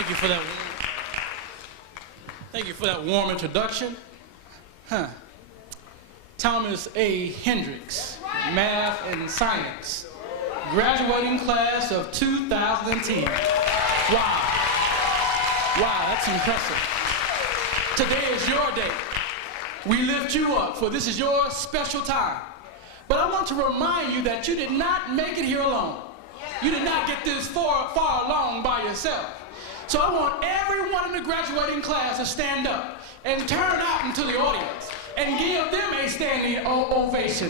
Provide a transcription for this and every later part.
Thank you for that. Thank you for that warm introduction. Thomas A. Hendricks, Math and Science, graduating class of 2010. Wow. Wow, that's impressive. Today is your day. We lift you up, for this is your special time. But I want to remind you that you did not make it here alone. You did not get this far along by yourself. So I want everyone in the graduating class to stand up and turn out into the audience and give them a standing ovation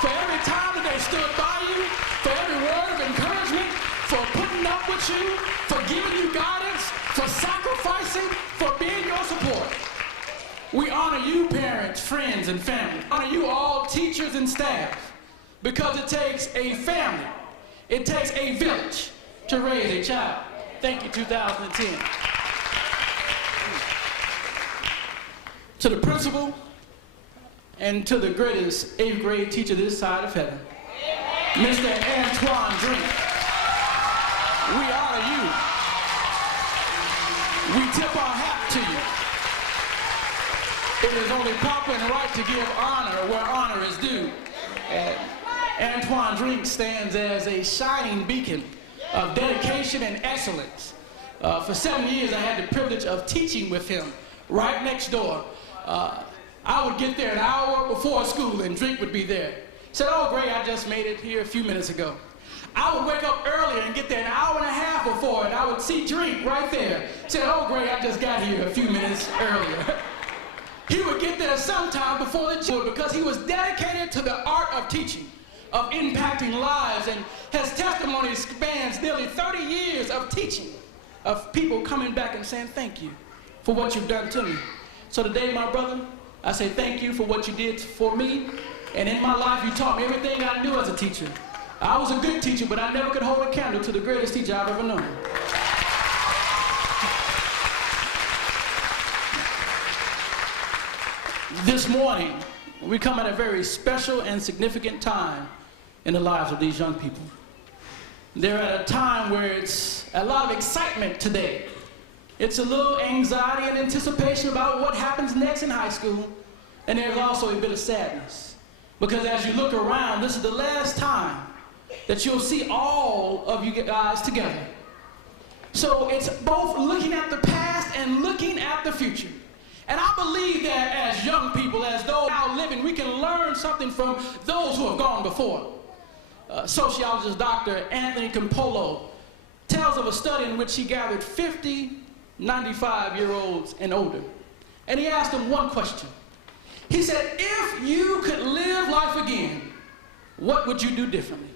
for every time that they stood by you, for every word of encouragement, for putting up with you, for giving you guidance, for sacrificing, for being your support. We honor you, parents, friends, and family. Honor you all, teachers and staff, because it takes a family, it takes a village to raise a child. Thank you, 2010. To the principal and to the greatest 8th grade teacher this side of heaven, Mr. Antoine Drink, we honor you. We tip our hat to you. It is only proper and right to give honor where honor is due. And Antoine Drink stands as a shining beacon of dedication and excellence. For 7 years, I had the privilege of teaching with him right next door. I would get there an hour before school and Drink would be there. Said, "Oh, Gray, I just made it here a few minutes ago." I would wake up earlier and get there an hour and a half before, and I would see Drink right there. Said, "Oh, Gray, I just got here a few minutes earlier." He would get there sometime before the children because he was dedicated to the art of teaching, of impacting lives, and his testimony spans nearly 30 years of teaching, of people coming back and saying, "Thank you for what you've done to me." So today, my brother, I say thank you for what you did for me, and in my life you taught me everything I knew as a teacher. I was a good teacher, but I never could hold a candle to the greatest teacher I've ever known. This morning, we come at a very special and significant time in the lives of these young people. They're at a time where it's a lot of excitement today. It's a little anxiety and anticipation about what happens next in high school, and there's also a bit of sadness. Because as you look around, this is the last time that you'll see all of you guys together. So it's both looking at the past and looking at the future. And I believe that as young people, as those now living, we can learn something from those who have gone before. Sociologist Dr. Anthony Campolo tells of a study in which he gathered 50 95-year-olds and older. And he asked them one question. He said, "If you could live life again, what would you do differently?"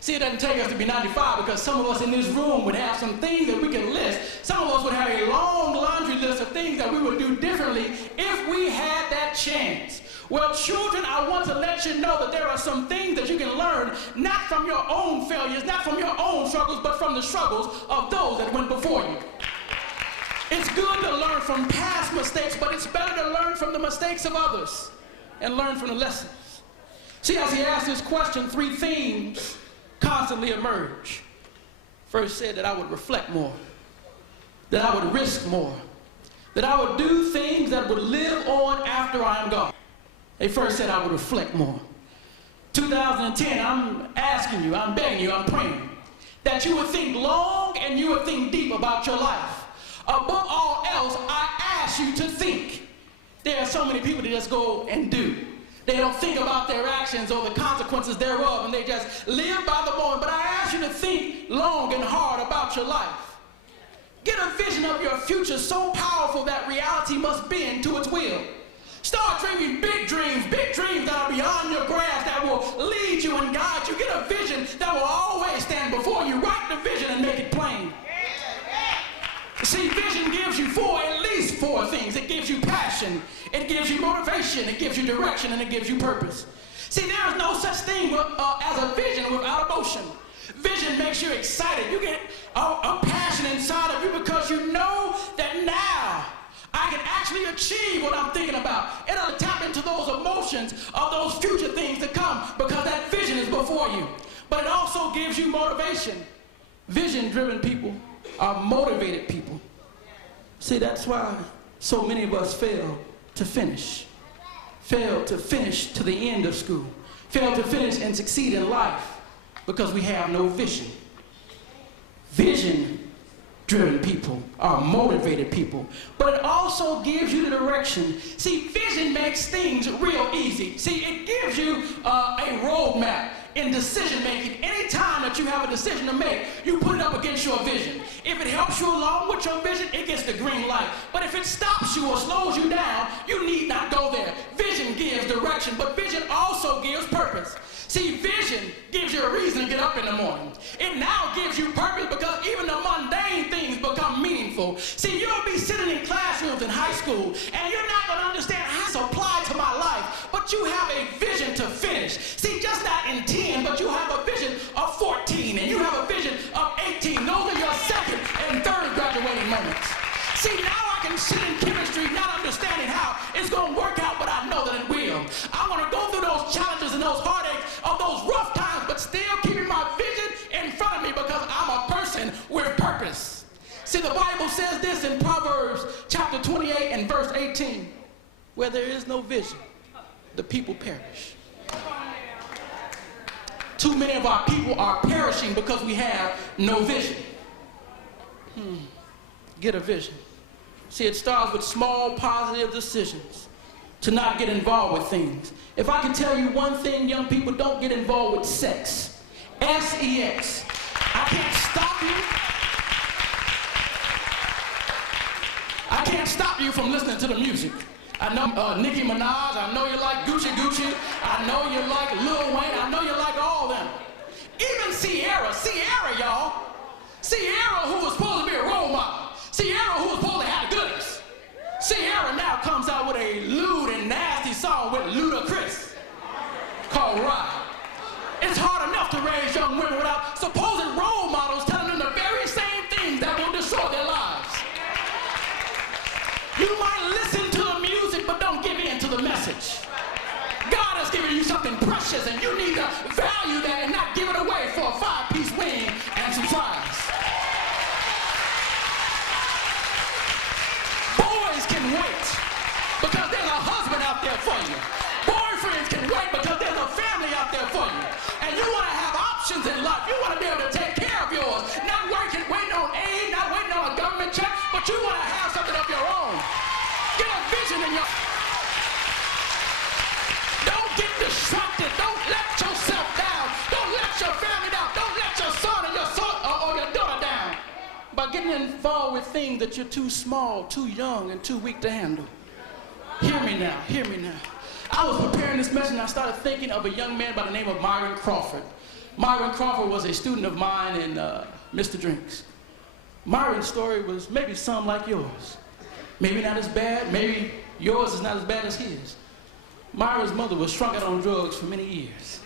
See, it doesn't take us to be 95 because some of us in this room would have some things that we can list. Some of us would have a long laundry list of things that we would do differently if we had that chance. Well, children, I want to let you know that there are some things that you can learn, not from your own failures, not from your own struggles, but from the struggles of those that went before you. It's good to learn from past mistakes, but it's better to learn from the mistakes of others and learn from the lessons. See, as he asked this question, 3 themes constantly emerge. First said that I would reflect more, that I would risk more, that I would do things that would live on after I am gone. They first said I would reflect more. 2010, I'm asking you, I'm begging you, I'm praying that you would think long and you would think deep about your life. Above all else, I ask you to think. There are so many people that just go and do. They don't think about their actions or the consequences thereof, and they just live by the moment. But I ask you to think long and hard about your life. Get a vision of your future so powerful that reality must bend to its will. Start dreaming big dreams that are beyond your grasp, that will lead you and guide you. Get a vision that will always stand before you. Write the vision and make it plain. See, vision gives you at least four things. It gives you passion, it gives you motivation, it gives you direction, and it gives you purpose. See, there is no such thing as a vision without emotion. Vision makes you excited. You get a passion inside of you because you know that now I can actually achieve what I'm thinking about. It'll tap into those emotions of those future things to come because that vision is before you. But it also gives you motivation. Vision-driven people are motivated people. See, that's why so many of us fail to finish. Fail to finish to the end of school. Fail to finish and succeed in life because we have no vision. Vision-driven people are motivated people, but it also gives you the direction. See, vision makes things real easy. See, it gives you a roadmap in decision making. Anytime that you have a decision to make, you put it up against your vision. If it helps you along with your vision, it gets the green light. But if it stops you or slows you down, you need not go there. Vision gives direction, but vision also gives purpose. See, vision gives you a reason to get up in the morning. It now gives you purpose because even the mundane things become meaningful. See, you'll be sitting in classrooms in high school and you're not going to understand how this applies to my life, but you have a vision to finish. See, just not in 10, but you have a vision of 14 and you have a vision of 18. Those are your second and third graduating moments. See, now I can sit in chemistry not understanding how it's going to work out, but I know that it will. I want to go through those challenges and those heartaches of those rough times, but still keeping my vision in front of me because I'm a person with purpose. See, the Bible says this in Proverbs chapter 28 and verse 18, where there is no vision, the people perish. Too many of our people are perishing because we have no vision. Get a vision. See, it starts with small positive decisions to not get involved with things. If I can tell you one thing, young people, don't get involved with sex. S-E-X. I can't stop you. I can't stop you from listening to the music. I know Nicki Minaj, I know you like Gucci Gucci, I know you like Lil Wayne, I know you like all them. Even Sierra, y'all. Sierra, who was supposed to be a role model. Sierra, who was supposed to have the goodness. Sierra now comes out with a lewd and nasty song with Ludacris called Ride. It's hard enough to raise young women without supposed role models telling them the very same things that will destroy their lives. You might listen to the music, but don't give in to the message. God has given you something precious, and you need to value that and not give it away for a 5-piece wing and some fries. Boys can wait because there's a husband out there for you. Boyfriends can wait because there's a family out there for you. And you want to have options in life. You want to be able to take care of yours. Not waiting on aid, not waiting on a government check, but you want to have something of your own. Get a vision in your... Don't get distracted. Don't let yourself down. Don't let your family down. Don't let your son or your daughter down by getting involved with things that you're too small, too young, and too weak to handle. Hear me now. Hear me now. I was preparing this message and I started thinking of a young man by the name of Myron Crawford. Myron Crawford was a student of mine in Mr. Drinks. Myron's story was maybe some like yours. Maybe not as bad, maybe yours is not as bad as his. Myron's mother was strung out on drugs for many years.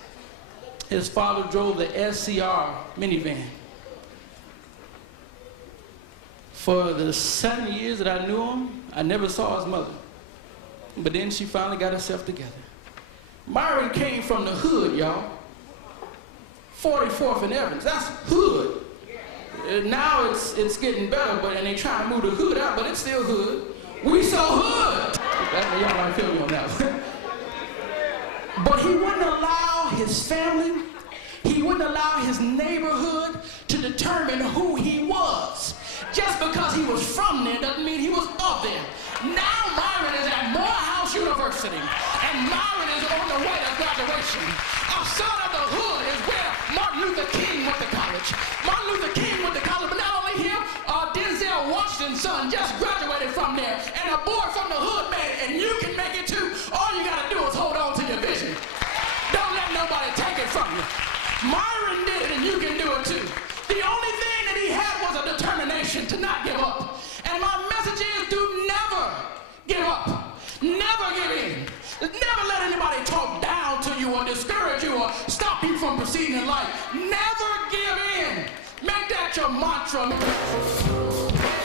His father drove the SCR minivan. For the 7 years that I knew him, I never saw his mother. But then she finally got herself together. Myron came from the hood, y'all. 44th and Evans, that's hood. Now it's getting better, and they trying to move the hood out, but it's still hood. We so hood. Y'all might feel me on that one. But he wouldn't allow his family, he wouldn't allow his neighborhood to determine who he was. Just because he was from there doesn't mean he was of there. Now Myron is at Morehouse University, and Myron is on the way to graduation. Outside of the hood is where Martin Luther King went to college. Martin Luther King went to college, but not only him, Denzel Washington's son just graduated from there, and a boy from the hood made it, and you can make it too. All you gotta do is hold on to your vision. Don't let nobody take it from you. Myron did it, and you can do it too. The only thing that he had was a determination to not give up. And my message is, do never give up. Never give in. Never let anybody talk down to you or discourage you or stop you from proceeding in life. Never give in. Make that your mantra.